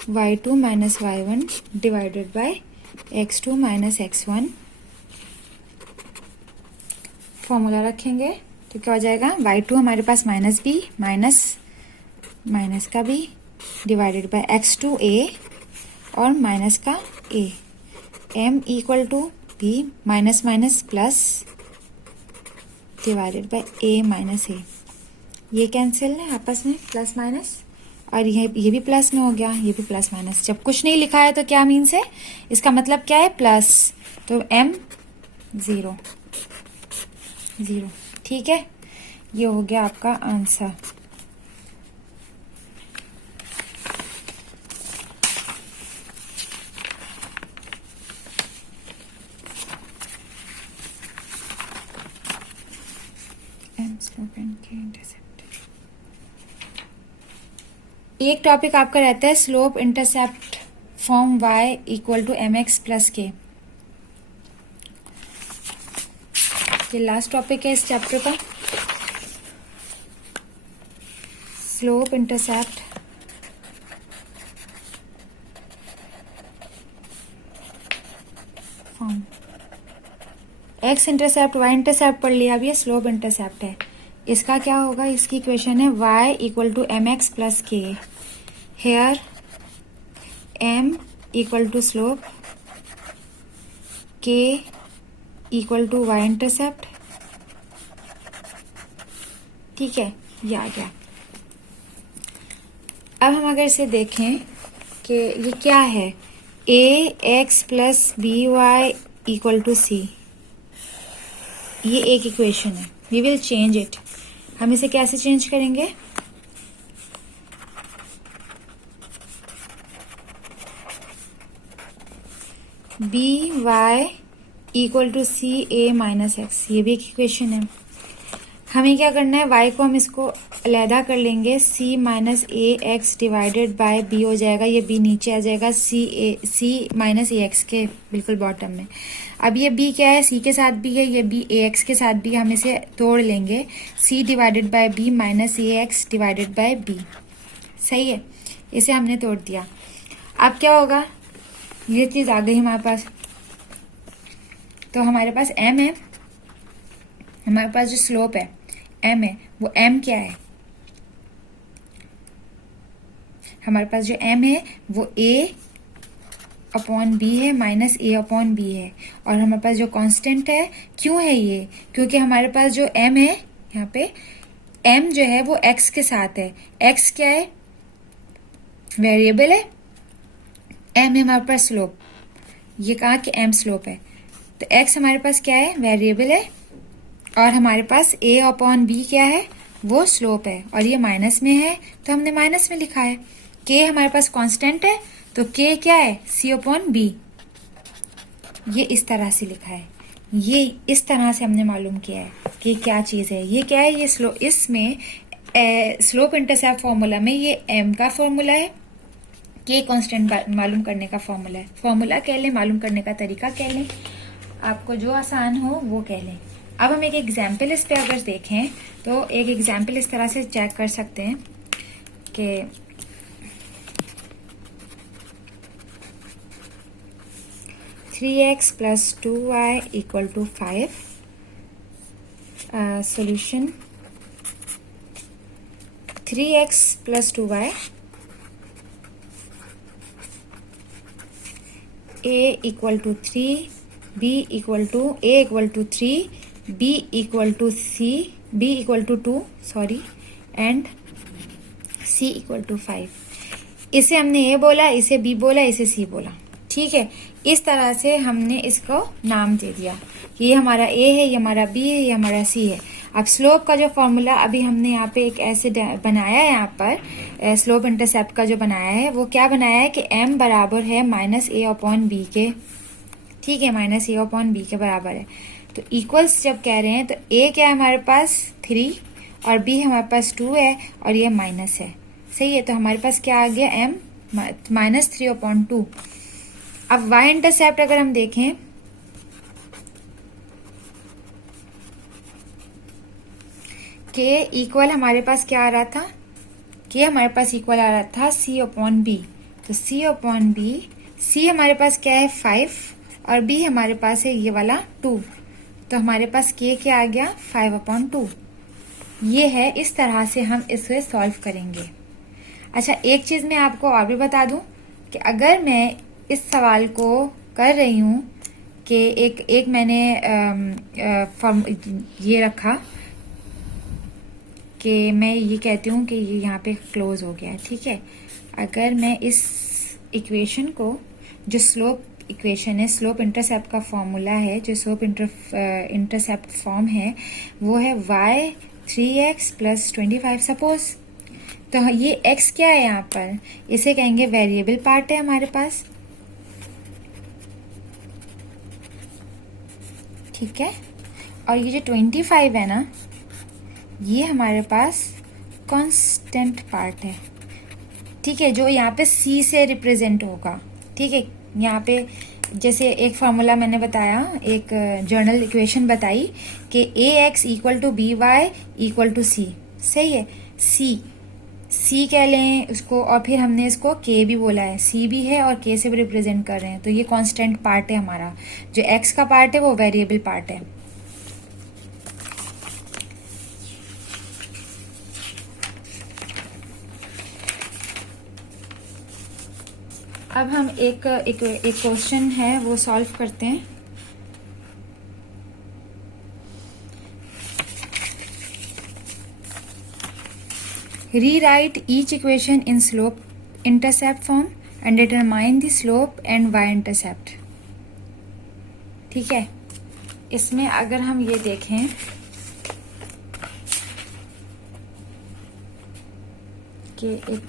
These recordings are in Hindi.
y2 minus y1 divided by x2 minus x1। Formula रखेंगे तो क्या हो जाएगा, y2 हमारे पास माइनस b माइनस माइनस का b divided by x2 a और माइनस का a, m equal to b minus minus plus divided by a minus a। ये कैंसिल है आपस में, प्लस माइनस, और ये भी प्लस में हो गया, ये भी प्लस माइनस। जब कुछ नहीं लिखा है तो क्या मीन्स है, इसका मतलब क्या है, प्लस, तो m 0 0। ठीक है, ये हो गया आपका आंसर। एक टॉपिक आपका रहता है slope intercept form y equal to mx plus K. ये लास्ट टॉपिक है इस चैप्टर का, slope intercept form. x intercept y intercept पढ़ लिया, अब ये स्लोप इंटरसेप्ट है। इसका क्या होगा, इसकी इक्वेशन है y equal to mx plus k. Here m equal to slope, k equal to y intercept. ठीक है, ये आ गया। अब हम अगर इसे देखें कि ये क्या है, ax plus by equal to c, ये एक इक्वेशन है। We will change it. हम इसे कैसे चेंज करेंगे, by equal to C A minus X, ये भी एक इक्वेशन है। हमें क्या करना है, y को हम इसको अलहदा कर लेंगे, c minus A x divided by b हो जाएगा, ये b नीचे आ जाएगा c माइनस ए एक्स के बिल्कुल बॉटम में। अब ये b क्या है, c के साथ भी है, ये b ए एक्स के साथ भी, हम इसे तोड़ लेंगे, c divided by b minus A x divided by b। सही है, इसे हमने तोड़ दिया। अब क्या होगा, ये चीज़ आ गई हमारे पास, तो हमारे पास m है, हमारे पास जो स्लोप है m है, वो m क्या है, हमारे पास जो m है वो a अपॉन b है माइनस a अपॉन b है, और हमारे पास जो कांस्टेंट है, क्यों है ये, क्योंकि हमारे पास जो m है, यहाँ पे m जो है वो x के साथ है। x क्या है, वेरिएबल है, m है हमारे पास स्लोप, ये कहा कि m स्लोप है, तो x हमारे पास क्या है, वेरिएबल है, और हमारे पास a अपॉन b क्या है, वो स्लोप है, और ये माइनस में है तो हमने माइनस में लिखा है। k हमारे पास कांस्टेंट है, तो k क्या है, c अपॉन b, ये इस तरह से लिखा है। ये इस तरह से हमने मालूम किया है कि क्या चीज़ है, ये क्या है, ये स्लोप, इसमें स्लोप इंटरसेप्ट फॉर्मूला में ये m का फॉर्मूला है, k कांस्टेंट मालूम करने का फॉर्मूला है। फॉर्मूला कह लें, मालूम करने का तरीका कह लें, आपको जो आसान हो वो कह लें। अब हम एक एग्जाम्पल इस पे अगर देखें तो एक एग्जाम्पल इस तरह से चेक कर सकते हैं कि 3x plus 2y equal to 5। Solution 3x plus 2y, a equal to 3, b equal to a equal to 3, b equal to c, b equal to 2 sorry, and c equal to 5। इसे हमने a बोला, इसे b बोला, इसे c बोला। ठीक है, इस तरह से हमने इसको नाम दे दिया कि ये हमारा a है, ये हमारा b है, ये हमारा c है। अब स्लोप का जो फॉर्मूला अभी हमने यहाँ पे एक ऐसे बनाया है, यहाँ पर स्लोप इंटरसेप्ट का जो बनाया है वो क्या बनाया है कि m बराबर है माइनस a अपॉन b के। ठीक है, माइनस a अपॉन b के बराबर है। तो इक्वल्स जब कह रहे हैं तो a क्या है हमारे पास 3 और b हमारे पास 2 है और ये माइनस है। सही है, तो हमारे पास क्या आ गया, m माइनस 3 अपॉन 2। अब y इंटरसेप्ट अगर हम देखें k इक्वल हमारे पास क्या आ रहा था, k हमारे पास इक्वल आ रहा था c अपॉन b, तो c अपॉन बी, c हमारे पास क्या है 5 और b हमारे पास है ये वाला 2, तो हमारे पास k क्या आ गया 5 अपॉन 2। ये है, इस तरह से हम इसे सॉल्व करेंगे। अच्छा, एक चीज मैं आपको और भी बता दूं कि अगर मैं इस सवाल को कर रही हूं कि एक मैंने ये रखा कि मैं ये कहती हूँ कि ये यहाँ पे क्लोज हो गया है, ठीक है। अगर मैं इस इक्वेशन को, जो स्लोप इक्वेशन है, स्लोप इंटरसेप्ट का फॉर्मूला है, जो स्लोप इंटरसेप्ट फॉर्म है, वो है y 3x + 25 सपोज। तो ये x क्या है यहाँ पर, इसे कहेंगे वेरिएबल पार्ट है हमारे पास, ठीक है। और ये जो 25 है ना, ये हमारे पास कांस्टेंट पार्ट है, ठीक है, जो यहाँ पे c से रिप्रेजेंट होगा, ठीक है। यहाँ पे जैसे एक फॉर्मूला मैंने बताया, एक जर्नल इक्वेशन बताई कि ax = by = c, सही है। c कह लें उसको, और फिर हमने इसको k भी बोला है, c भी है और k से भी रिप्रेजेंट कर रहे हैं, तो ये कांस्टेंट पार्ट है हमारा। जो x का पार्ट है वो वेरिएबल पार्ट है। अब हम एक क्वेश्चन है वो सॉल्व करते हैं। Rewrite each equation in slope intercept form and determine the slope and y-intercept, ठीक है। इसमें अगर हम ये देखें कि एक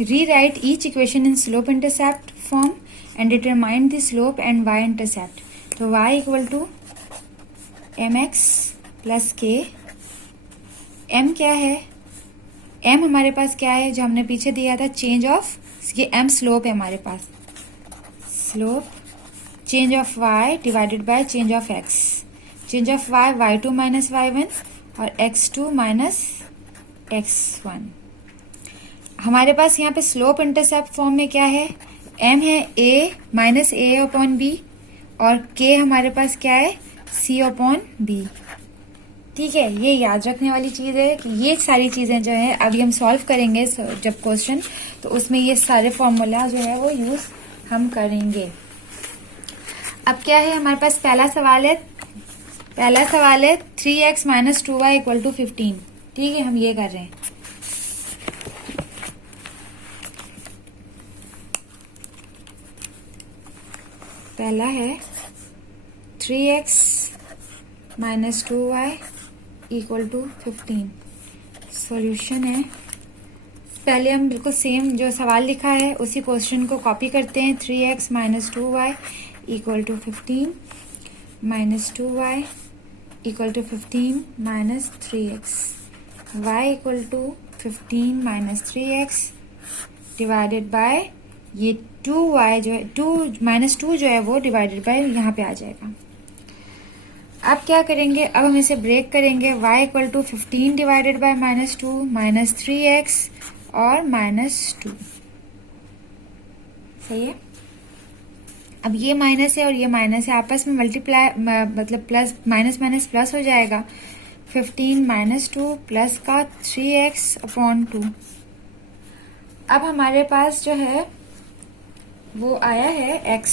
rewrite each equation in slope intercept form and determine the slope and y-intercept। तो y = mx + k। m क्या है, m हमारे पास क्या है, जो हमने पीछे दिया था, चेंज ऑफ, ये m स्लोप है हमारे पास, slope change of y divided by change of x, change of y y2 - y1 और x2 - x1। हमारे पास यहाँ पे स्लोप इंटरसेप्ट फॉर्म में क्या है, m है a - a अपॉन b और k हमारे पास क्या है c अपॉन b, ठीक है। ये याद रखने वाली चीज है कि ये सारी चीजें जो है अभी हम सॉल्व करेंगे जब क्वेश्चन, तो उसमें ये सारे फॉर्मूला जो है वो यूज हम करेंगे। अब क्या है हमारे पास, पहला सवाल है 3x - 2y = 15, ठीक है। हम ये कर रहे हैं, पहला है 3x - 2y = 15। सॉल्यूशन है, पहले हम बिल्कुल सेम जो सवाल लिखा है उसी क्वेश्चन को कॉपी करते हैं। 3x - 2y = 15 - 2y = 15 - 3x, y = 15 - 3x divided by ये 2y जो है, 2 जो है वो डिवाइडेड बाय यहाँ पे आ जाएगा। अब क्या करेंगे, अब हम इसे ब्रेक करेंगे, y = 15 डिवाइडेड बाय -2 - 3x और -2, सही है। अब ये माइनस है और ये माइनस है, आपस में मल्टीप्लाई, मतलब प्लस माइनस प्लस हो जाएगा। 15 - 2 प्लस का 3x अपॉन 2। अब हमारे पास जो है वो आया है x।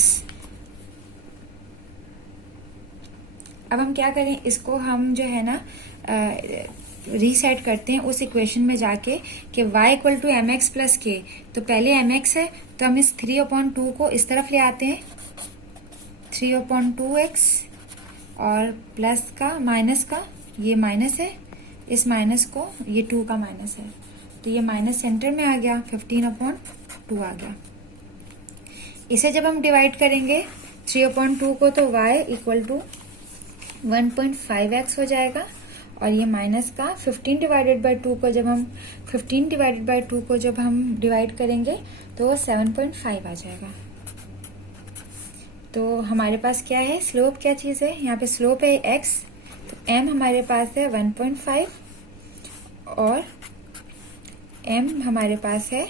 अब हम क्या करें, इसको हम जो है ना रीसेट करते हैं उस इक्वेशन में जाके कि y = mx + k। तो पहले mx है तो हम इस 3/2 को इस तरफ ले आते हैं, 3/2x और प्लस का माइनस का, ये माइनस है, इस माइनस को, ये 2 का माइनस है, तो ये माइनस सेंटर में आ गया, 15/2 आ गया। इसे जब हम डिवाइड करेंगे 3/2 को, तो y = 1.5x हो जाएगा और ये माइनस का 15/2 को जब हम 15/2 को जब हम डिवाइड करेंगे तो वो 7.5 आ जाएगा। तो हमारे पास क्या है, स्लोप क्या चीज़ है, यहाँ पे स्लोप है x, तो m हमारे पास है 1.5 और m हमारे पास है,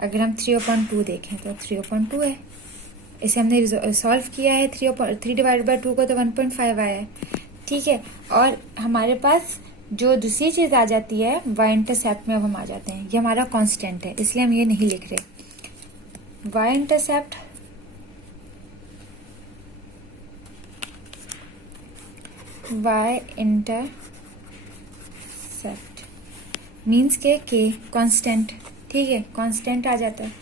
अगर हम 3/2 देखें तो 3/2 है। इसे हमने सॉल्व किया है, 3/2 को तो 1.5 आया है, ठीक है। और हमारे पास जो दूसरी चीज़ आ जाती है y इंटरसेप्ट में, अब हम आ जाते हैं, ये हमारा कांस्टेंट है इसलिए हम ये नहीं लिख रहे। y इंटरसेप्ट मीन्स के कांस्टेंट, ठीक है, कांस्टेंट आ जाता है।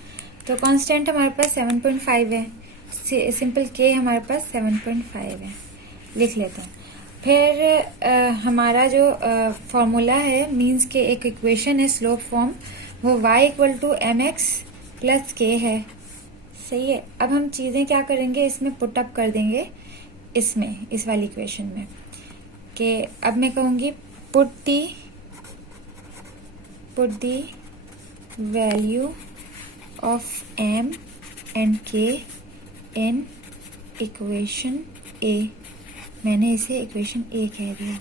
तो कांस्टेंट हमारे पास 7.5 है, सिंपल k हमारे पास 7.5 है, लिख लेते हैं। फिर हमारा जो फॉर्मूला है, मीन्स के एक इक्वेशन है स्लोप फॉर्म, वो y = mx + k है, सही है। अब हम चीज़ें क्या करेंगे, इसमें पुटअप कर देंगे, इसमें इस वाली इक्वेशन में, कि अब मैं कहूँगी put the value of m and k in equation a। मैंने इसे इक्वेशन a कह दिया।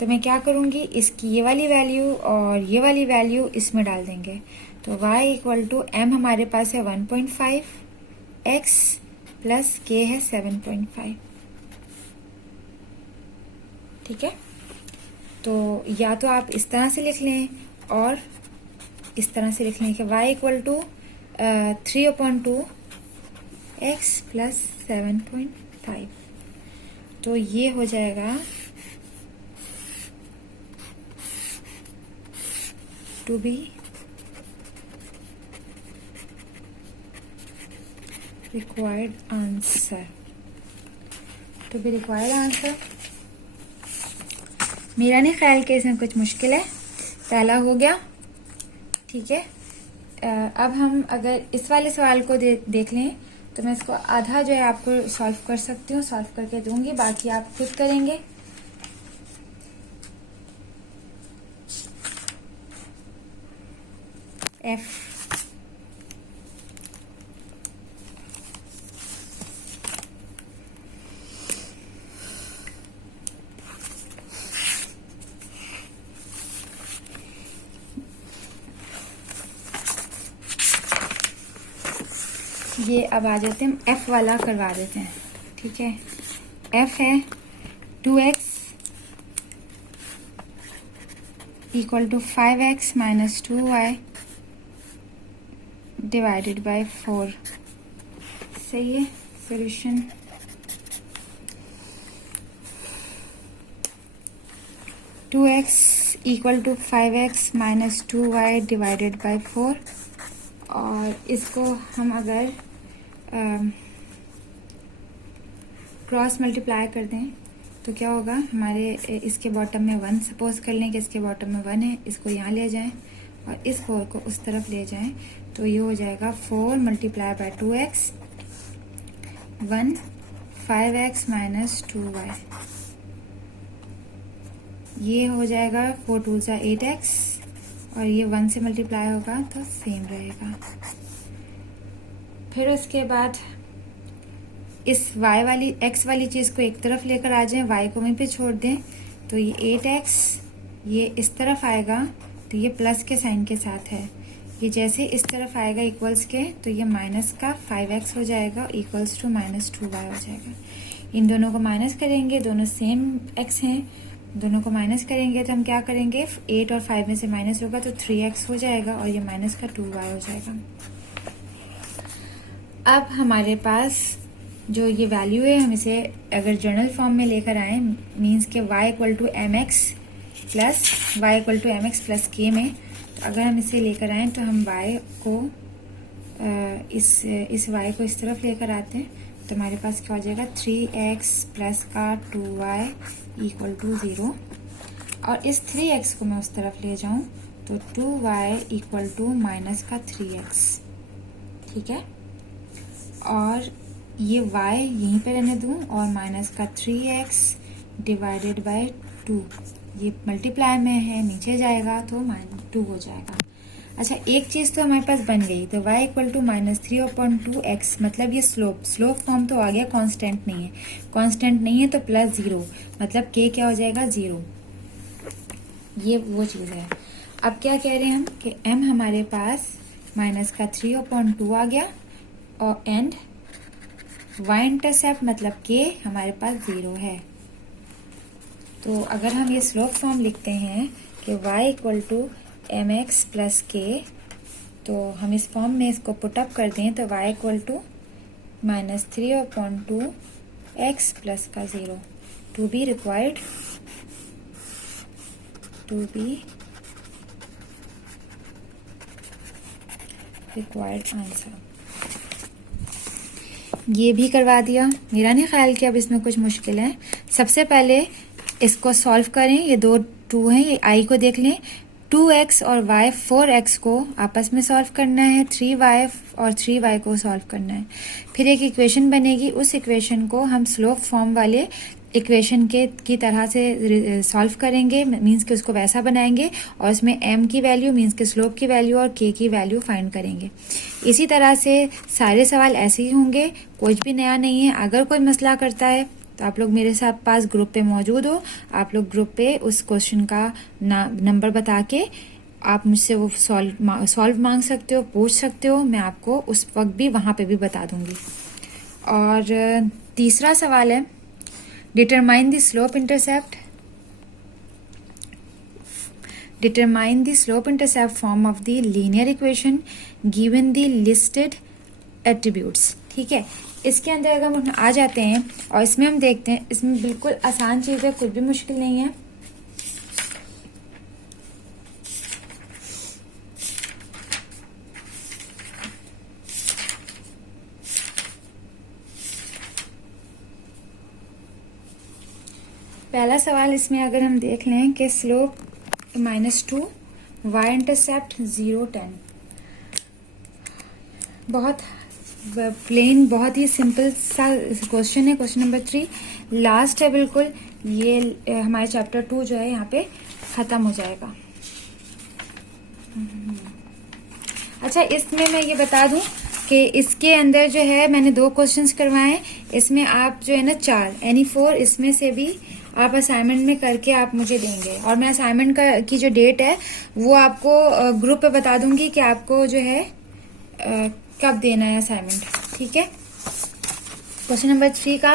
तो मैं क्या करूँगी, इसकी ये वाली वैल्यू और ये वाली वैल्यू इसमें डाल देंगे। तो y = m हमारे पास है 1.5, x + k है 7.5, ठीक है। तो या तो आप इस तरह से लिख लें और इस तरह से लिख लें कि y = 3/2 x + 7.5। तो ये हो जाएगा टू बी रिक्वायर्ड आंसर, मेरा नहीं ख्याल कि इसमें कुछ मुश्किल है, पहला हो गया, ठीक है। अब हम अगर इस वाले सवाल को देख लें तो मैं इसको आधा जो है आपको सॉल्व कर सकती हूँ, सॉल्व करके दूंगी, बाकी आप खुद करेंगे। F ये अब आ जाते हैं, F वाला करवा देते हैं, ठीक है। F है 2x = 5x - 2y / 4, सही है। Solution to x = 5x - 2y / 4, और इसको हम अगर क्रॉस मल्टीप्लाई कर दें तो क्या होगा, हमारे इसके बॉटम में 1, सपोज कर लें कि इसके बॉटम में 1 है, इसको यहाँ ले जाएं और इस 4 को उस तरफ ले जाएं, तो ये हो जाएगा 4 × 2x 1 5x - 2y, ये हो जाएगा 4 × 2 = 8x, और ये 1 से मल्टीप्लाई होगा तो सेम रहेगा। फिर उसके बाद इस y वाली x वाली चीज़ को एक तरफ लेकर आ जाएं, y को वहीं पे छोड़ दें, तो ये 8x ये इस तरफ आएगा, तो ये प्लस के साइन के साथ है, ये जैसे इस तरफ आएगा इक्वल्स के, तो ये माइनस का 5x हो जाएगा इक्वल्स टू -2y हो जाएगा। इन दोनों को माइनस करेंगे, दोनों सेम x हैं, दोनों को माइनस करेंगे तो हम क्या करेंगे, 8 और 5 में से माइनस होगा तो 3x हो जाएगा, और ये माइनस का 2y हो जाएगा। अब हमारे पास जो ये वैल्यू है, हम इसे अगर जर्नल फॉर्म में लेकर आए, मीन्स के y = mx + k में, तो अगर हम इसे लेकर आए तो हम y को इस y को इस तरफ लेकर आते हैं, तो हमारे पास क्या हो जाएगा, 3x + का 2y = 0, और इस 3x को मैं उस तरफ ले जाऊं तो 2y = -3x, ठीक है। और ये y यहीं पे रहने दूं, और -3x / 2, ये मल्टीप्लाई में है, नीचे जाएगा तो -2 हो जाएगा। अच्छा, एक चीज़ तो हमारे पास बन गई, तो y इक्वल टू -3/2x, मतलब ये स्लोप फॉर्म तो आ गया, कांस्टेंट नहीं है, कांस्टेंट नहीं है तो +0, मतलब k क्या हो जाएगा 0। ये वो चीज़ है। अब क्या कह रहे हैं हम कि m हमारे पास -3/2 आ गया, और एंड y इंटरसेप्ट मतलब k हमारे पास 0 है। तो अगर हम ये स्लोप फॉर्म लिखते हैं कि y equal to mx plus k, तो हम इस फॉर्म में इसको पुटअप कर दें तो y equal to -3/2x plus का 0 टू बी रिक्वायर्ड आंसर। ये भी करवा दिया। मेरा नहीं ख्याल कि अब इसमें कुछ मुश्किल है। सबसे पहले इसको सॉल्व करें, ये दो 2 हैं, ये i को देख लें, 2x और y 4x को आपस में सॉल्व करना है, 3y और 3y को सॉल्व करना है। फिर एक इक्वेशन बनेगी, उस इक्वेशन को हम स्लोप फॉर्म वाले इक्वेशन की तरह से सॉल्व करेंगे, मींस कि उसको वैसा बनाएंगे और उसमें m की वैल्यू मींस कि स्लोप की वैल्यू और k की वैल्यू फाइंड करेंगे। इसी तरह से सारे सवाल ऐसे ही होंगे, कुछ भी नया नहीं है। अगर कोई मसला करता है तो आप लोग मेरे साथ पास ग्रुप पे मौजूद हो, आप लोग ग्रुप पे उस क्वेश्चन का नंबर बता के आप मुझसे वो सॉल्व मांग सकते हो, पूछ सकते हो, मैं आपको उस वक्त भी वहाँ पे भी बता दूंगी। और तीसरा सवाल है, determine the slope intercept, determine the slope intercept form of the linear equation given the listed attributes. ठीक है, इसके अंदर अगर हम आ जाते हैं और इसमें हम देखते हैं, इसमें बिल्कुल आसान चीज़ है, कुछ भी मुश्किल नहीं है। पहला सवाल इसमें अगर हम देख लें कि स्लोप -2, y इंटरसेप्ट 0, 10, बहुत प्लेन, बहुत ही सिंपल सा क्वेश्चन है। क्वेश्चन नंबर 3 लास्ट है बिल्कुल। ये हमारे चैप्टर 2 जो है यहाँ पे ख़त्म हो जाएगा। अच्छा, इसमें मैं ये बता दूं कि इसके अंदर जो है मैंने 2 क्वेश्चंस करवाए हैं, इसमें आप जो है ना 4 यानी 4 इसमें से भी आप असाइनमेंट में करके आप मुझे देंगे, और मैं असाइनमेंट की जो डेट है वो आपको ग्रुप पे बता दूंगी कि आपको जो है कब देना है असाइनमेंट। ठीक है, क्वेश्चन नंबर 3 का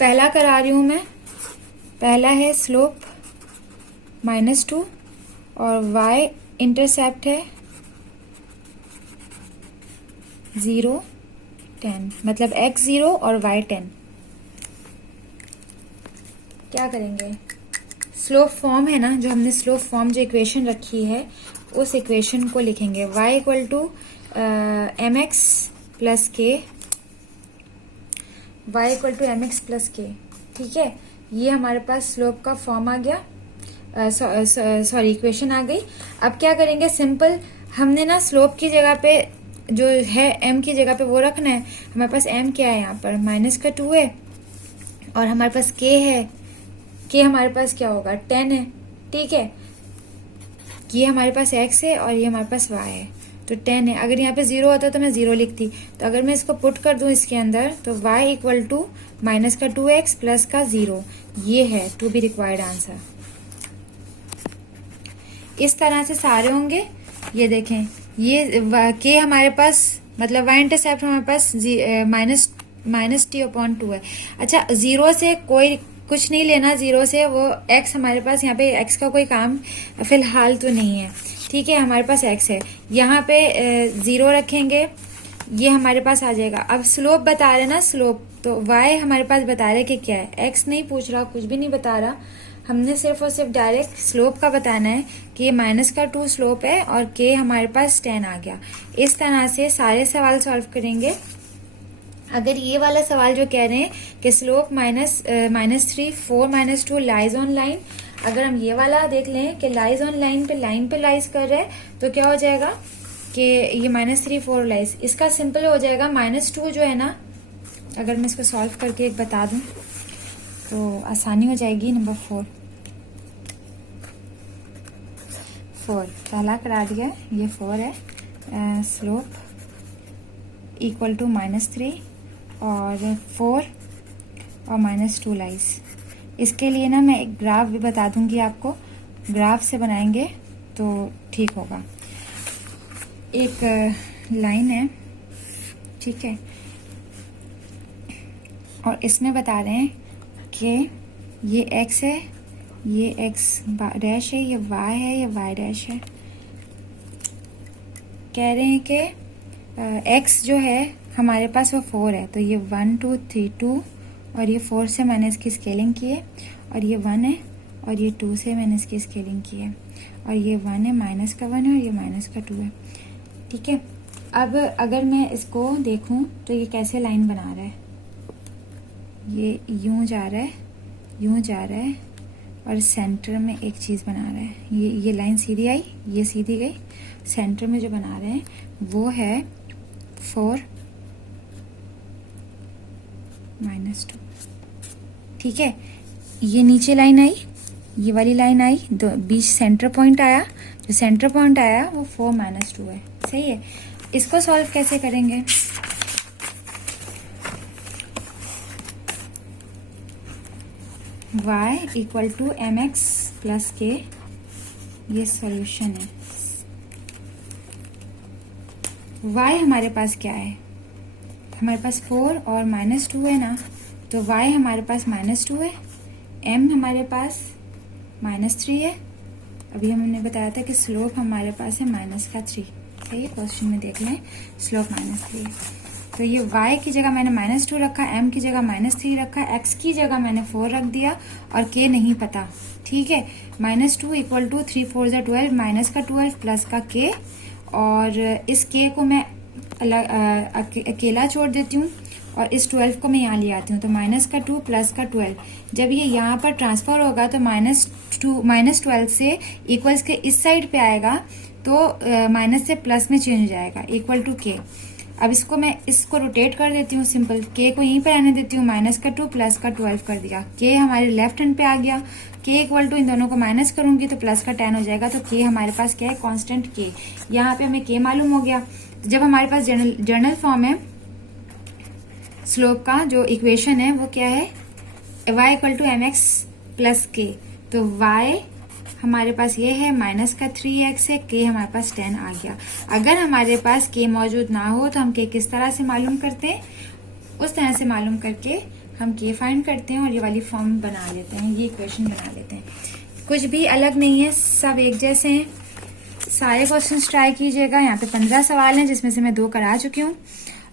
पहला करा रही हूं मैं। पहला है स्लोप -2 और y इंटरसेप्ट है 0, 10, मतलब x 0 और y 10। क्या करेंगे, स्लोप फॉर्म है ना, जो हमने स्लोप फॉर्म जो इक्वेशन रखी है उस इक्वेशन को लिखेंगे, y equal to mx plus K, y equal to mx plus K. ठीक है, ये हमारे पास स्लोप का फॉर्म आ गया, सॉरी इक्वेशन आ गई। अब क्या करेंगे, सिंपल हमने ना स्लोप की जगह पे जो है m की जगह पे वो रखना है। हमारे पास m क्या है, यहाँ पर -2 है और हमारे पास k है, k हमारे पास क्या होगा 10 है। ठीक है, ये हमारे पास x है और ये हमारे पास y है, तो 10 है। अगर यहाँ पे 0 होता तो मैं 0 लिखती, तो अगर मैं इसको पुट कर दूं इसके अंदर तो y equal to -2x plus का 0, ये है टू बी रिक्वायर्ड आंसर। इस तरह से सारे होंगे। ये देखें, ये k हमारे पास मतलब y इंटरसेप्ट हमारे पास -t/2 है। अच्छा, 0 से कोई कुछ नहीं लेना, 0 से वो x हमारे पास, यहाँ पे x का कोई काम फिलहाल तो नहीं है। ठीक है, हमारे पास x है, यहाँ पे 0 रखेंगे, ये हमारे पास आ जाएगा। अब स्लोप बता रहे ना, स्लोप तो y हमारे पास बता रहे कि क्या है, x नहीं पूछ रहा, कुछ भी नहीं बता रहा, हमने सिर्फ और सिर्फ डायरेक्ट स्लोप का बताना है कि ये -2 स्लोप है और k हमारे पास 10 आ गया। इस तरह से सारे सवाल सॉल्व करेंगे। अगर ये वाला सवाल जो कह रहे हैं कि स्लोप -3 4 -2 लाइज ऑन लाइन, अगर हम ये वाला देख लें कि लाइज ऑन लाइन पे लाइज कर रहे हैं, तो क्या हो जाएगा कि ये -3 4 लाइज, इसका सिंपल हो जाएगा -2 जो है ना, अगर मैं इसको सॉल्व करके एक बता दूं तो आसानी हो जाएगी। नंबर 4 4 पहला करा दिया, ये 4 है। स्लोप इक्वल टू -3 और 4 और -2 लाइज। इसके लिए ना मैं एक ग्राफ भी बता दूंगी आपको, ग्राफ से बनाएंगे तो ठीक होगा। एक लाइन है, ठीक है, और इसमें बता रहे हैं कि ये x है, ये x डैश है, ये y है, ये y डैश है। कह रहे हैं कि x जो है हमारे पास वो 4 है, तो ये 1 2 3 2 और ये 4 से मैंने इसकी स्केलिंग की है, और ये 1 है और ये 2 से मैंने इसकी स्केलिंग की है, और ये 1 है, माइनस का 1 है और ये माइनस का 2 है, ठीक है। अब अगर मैं इसको देखूं तो ये कैसे लाइन बना रहा है, ये यूं जा रहा है, यूं जा रहा है और सेंटर में एक चीज़ बना रहा है। ये लाइन सीधी आई, ये सीधी गई, सेंटर में जो बना रहे हैं वो है 4 -2, ठीक है। ये नीचे लाइन आई, ये वाली लाइन आई, दो बीच सेंटर पॉइंट आया, जो सेंटर पॉइंट आया वो 4 -2 है, सही है। इसको सॉल्व कैसे करेंगे, y equal to mx plus k, ये सॉल्यूशन है। y हमारे पास क्या है, हमारे पास 4 और -2 है ना, तो y हमारे पास -2 है, m हमारे पास -3 है। अभी हमने बताया था कि स्लोप हमारे पास है -3, सही है, क्वेश्चन में देख लें, स्लोप -3 है। तो ये y की जगह मैंने -2 रखा, m की जगह -3 रखा, x की जगह मैंने 4 रख दिया और k नहीं पता, ठीक है। -2 इक्वल टू 3 4 = 12, माइनस का 12 प्लस का k, और इस k को मैं अकेला छोड़ देती हूँ और इस 12 को मैं यहाँ ले आती हूँ, तो -2 प्लस का 12, जब ये यहाँ पर ट्रांसफर होगा तो -12 से इक्वल्स के इस साइड पे आएगा, तो माइनस से प्लस में चेंज हो जाएगा, इक्वल टू k। अब इसको मैं इसको रोटेट कर देती हूँ, सिंपल k को यहीं पर आने देती हूँ, -2 प्लस का 12 कर दिया, k हमारे लेफ्ट हैंड पे आ गया, k इक्वल टू इन दोनों को माइनस करूंगी तो प्लस का 10 हो जाएगा, तो k हमारे पास क्या है, कांस्टेंट k। यहाँ पे हमें k मालूम हो गया। जब हमारे पास जनरल फॉर्म है स्लोप का, जो इक्वेशन है वो क्या है, y equal to mx plus k, तो y हमारे पास ये है -3x है, k हमारे पास 10 आ गया। अगर हमारे पास k मौजूद ना हो तो हम k किस तरह से मालूम करते हैं, उस तरह से मालूम करके हम k फाइंड करते हैं और ये वाली फॉर्म बना लेते हैं, ये इक्वेशन बना लेते हैं। कुछ भी अलग नहीं है, सब एक जैसे हैं। सारे क्वेश्चन ट्राई कीजिएगा। यहाँ पे 15 सवाल हैं जिसमें से मैं 2 करा चुकी हूँ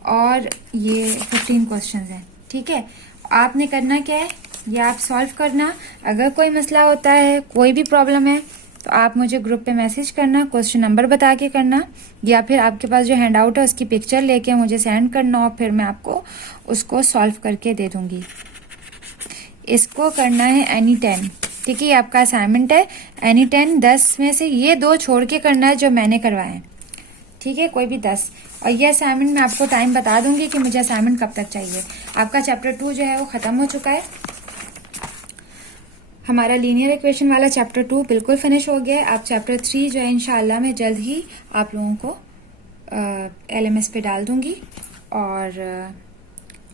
और ये 15 क्वेश्चन हैं, ठीक है। आपने करना क्या है, ये आप सॉल्व करना। अगर कोई मसला होता है, कोई भी प्रॉब्लम है, तो आप मुझे ग्रुप पे मैसेज करना, क्वेश्चन नंबर बता के करना, या फिर आपके पास जो हैंड आउट है उसकी पिक्चर लेके मुझे सेंड करना, और फिर मैं आपको उसको सॉल्व करके दे दूंगी। इसको करना है एनी 10, ठीक है। ये आपका असाइनमेंट है, एनी 10, 10 में से ये 2 छोड़ के करना है जो मैंने करवाए हैं, ठीक है, कोई भी 10। और ये असाइनमेंट मैं आपको टाइम बता दूंगी कि मुझे असाइनमेंट कब तक चाहिए। आपका चैप्टर 2 जो है वो खत्म हो चुका है, हमारा लीनियर इक्वेशन वाला चैप्टर 2 बिल्कुल फिनिश हो गया है। आप चैप्टर 3 जो है इंशाल्लाह मैं जल्द ही आप लोगों को LMS पे डाल दूंगी और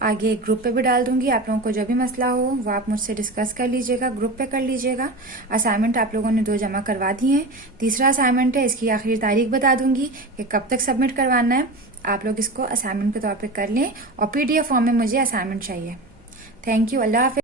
आगे ग्रुप पे भी डाल दूंगी। आप लोगों को जो भी मसला हो वो आप मुझसे डिस्कस कर लीजिएगा, ग्रुप पे कर लीजिएगा। असाइनमेंट आप लोगों ने 2 जमा करवा दिए हैं, तीसरा असाइनमेंट है, इसकी आखिरी तारीख बता दूंगी कि कब तक सबमिट करवाना है। आप लोग इसको असाइनमेंट के तौर पे कर लें और PDF फॉर्म में मुझे असाइनमेंट चाहिए। थैंक यू, अल्लाह हाफिज़।